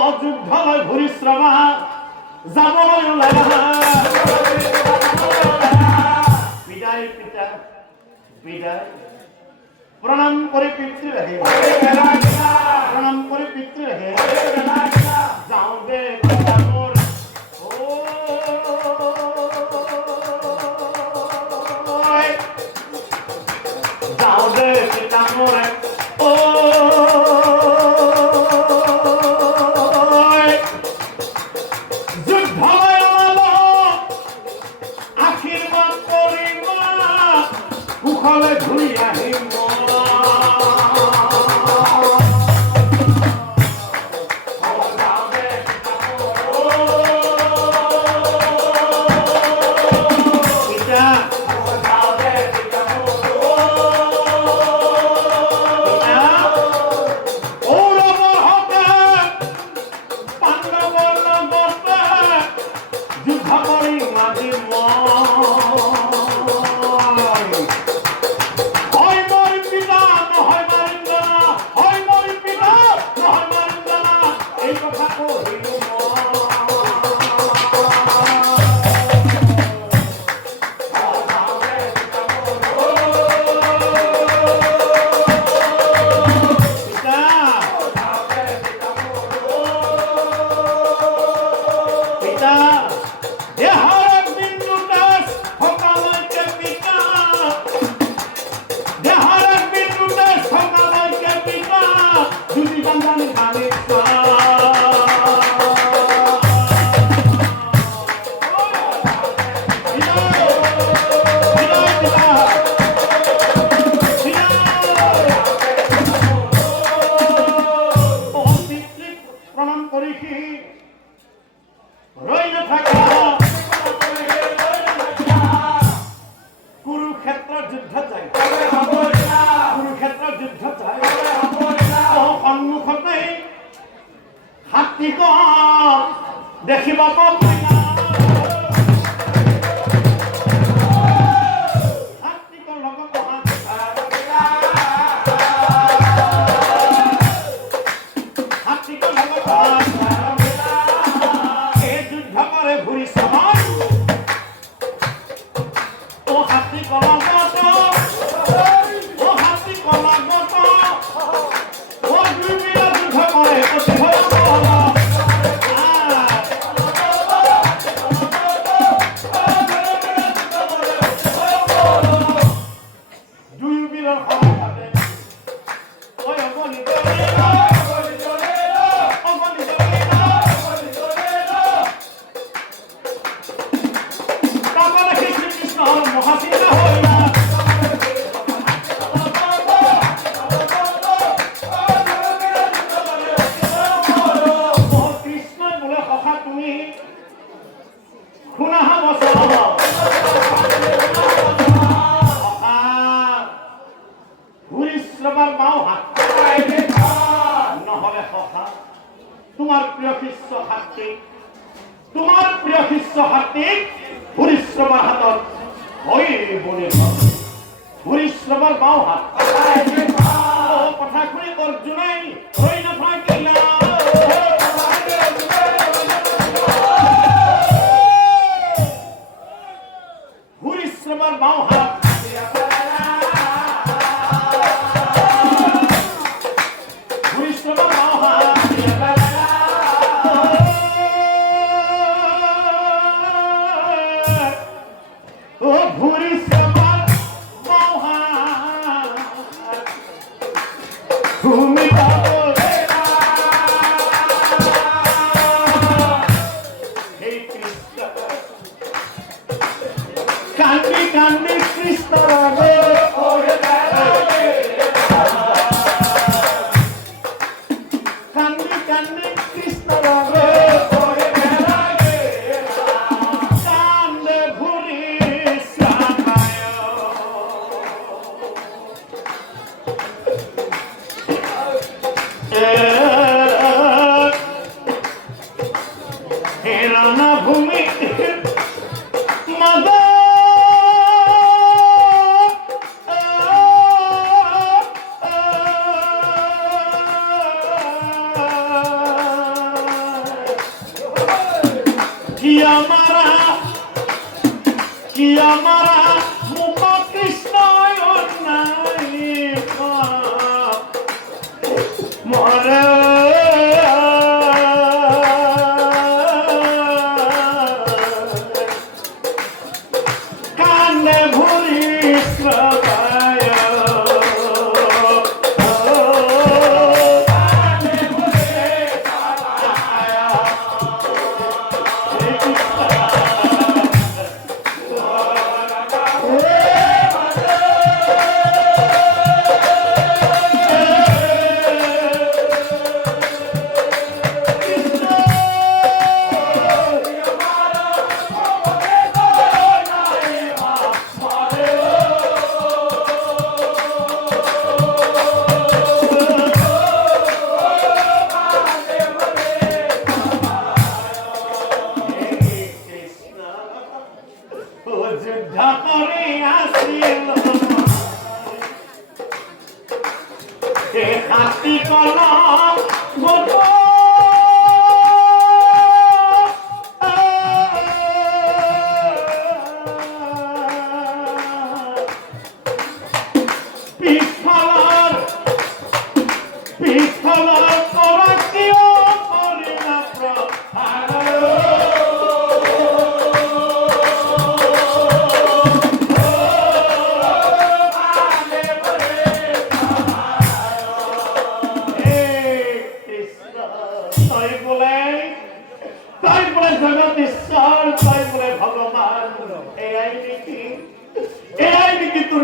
অযুদ্ধময় ভূরিশ্রমা যাবয় বিদায় পিতা বিদায় প্রণাম করে পিতৃ রেখে প্রণাম করে পিতৃ রেখে যাও গে যাও গে পিতা মোরে দেখিবা তোমার প্রিয় শিষ্য হাতীক ভূরিশ্রমৰ হাতত হৈ বনে ভূৰিশ্ৰমৰ বাওঁ হাত কথা শুনি অৰ্জুনাই হৈ নাথাকিলা ভূৰিশ্ৰমৰ বাওঁ হাত किया मारा मुका कृष्ण मरे काने भूरी श्रवाय हाथी कलम गोटो पिछलर कोराकियो करिला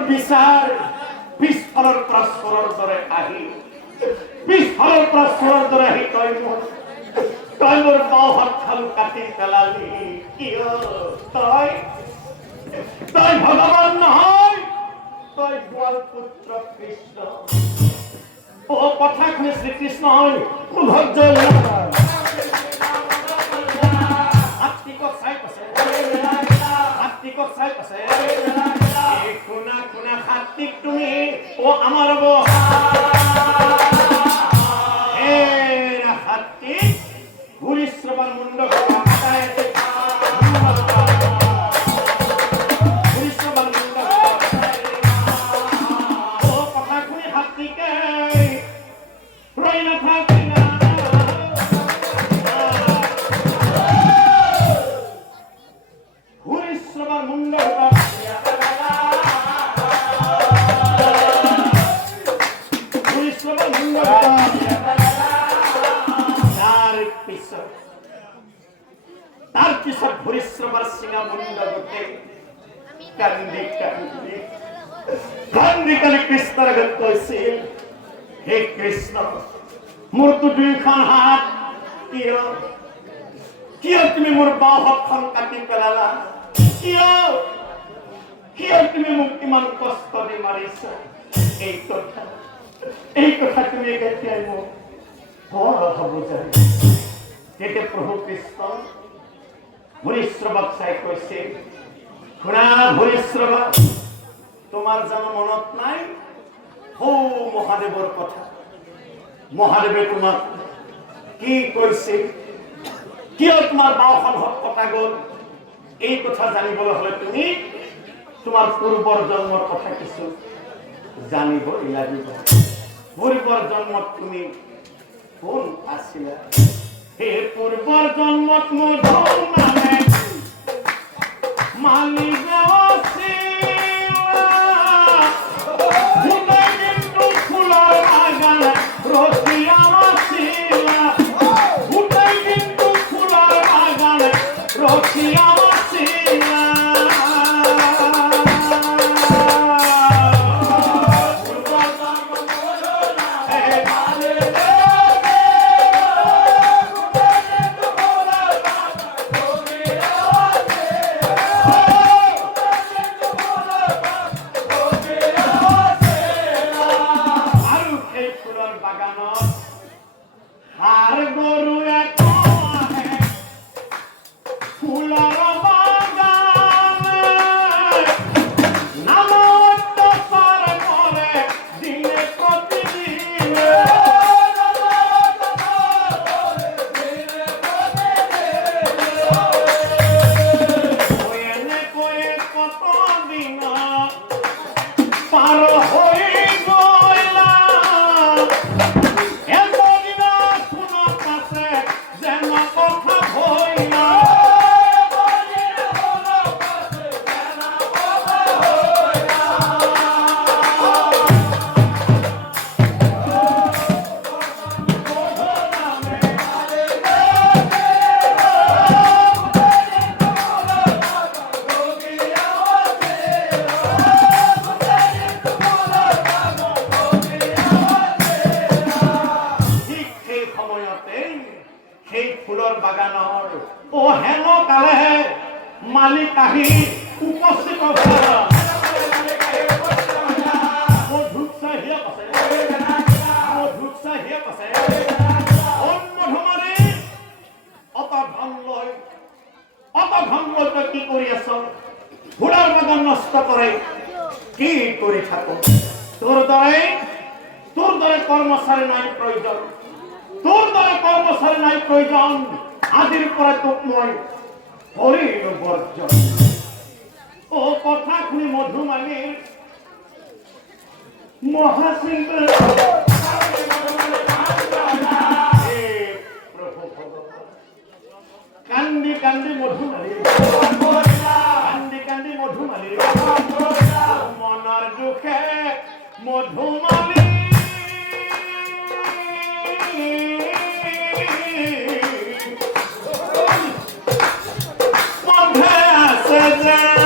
বিচার পিছফালৰ প্ৰস্ফৰৰ দৰে আহি পিছফালৰ প্ৰস্ফৰৰ দৰে আহি তই মোৰ বাওঁ হাতখন কাটি পেলালি কিয় তই ভগৱান নহয় তই গোৱাল পুত্ৰ কৃষ্ণ ও কথা শুনি শ্ৰীকৃষ্ণ ভক্ত হাতীকক চাই পাছে খুনা হাতীক তুমি ও আমার হাতী ভূরিশ্রবণ মুন্ড ভূরিশ্রবণ মুন্ড ও কথা শুনি হাতীকে রই না থাকি না ভূরিশ্রবণ মুন্ড তার পিছত ভূরিশ্রবণ সিংহা মুন্ড গোটে কান্দি কালি কৃষ্ণৰ আগত কৈছিল হে কৃষ্ণ মোৰতো দুইখন হাত কিয় তুমি মোৰ বাওঁ হাতখন কাটি পেলালা কিয় তুমি মোক ইমান কষ্ট দি মাৰিছা এই কথা তুমি কেতিয়াই মোক বৰ বুজাই তেতিয়া প্ৰভু কৃষ্ণ ভূৰিশ্ৰৱক চাই কৈছে শুনা ভূৰিশ্ৰৱা তোমাৰ জানো মনত নাই হৌ মহাদেৱৰ কথা মহাদেৱে তোমাক কি কৈছে কিয় তোমাৰ বাওঁখন হাত কটা গ'ল এই কথা জানিবলৈ হলে তুমি তোমাৰ পূৰ্বৰ জন্মৰ কথা কিছু জানিব লাগিব পূৰ্বৰ জন্মত তুমি কোন আছিলা হে পূৰ্বৰ জন্মত মোৰ নামে মালিক যেন কথা ভয় না সেই ফুলৰ বাগানৰ ও হেন কালে মালিক আহি উপস্থিত কি কৰি আছ ফুলৰ বাগান নষ্ট কৰে কি কৰি থাক তোৰ দৰে কৰ্মচাৰী নাই প্ৰয়োজন তোৰ দৰে কৰ্মচাৰী নাই প্ৰয়োজন আজিৰ পৰা তোক মই কৰিম বৰ্জন ও কথা শুনি মধুমালী মহাশৃংখল কান্দি কান্দি মধুমালী মনৰ দুখে মধুমালী One pass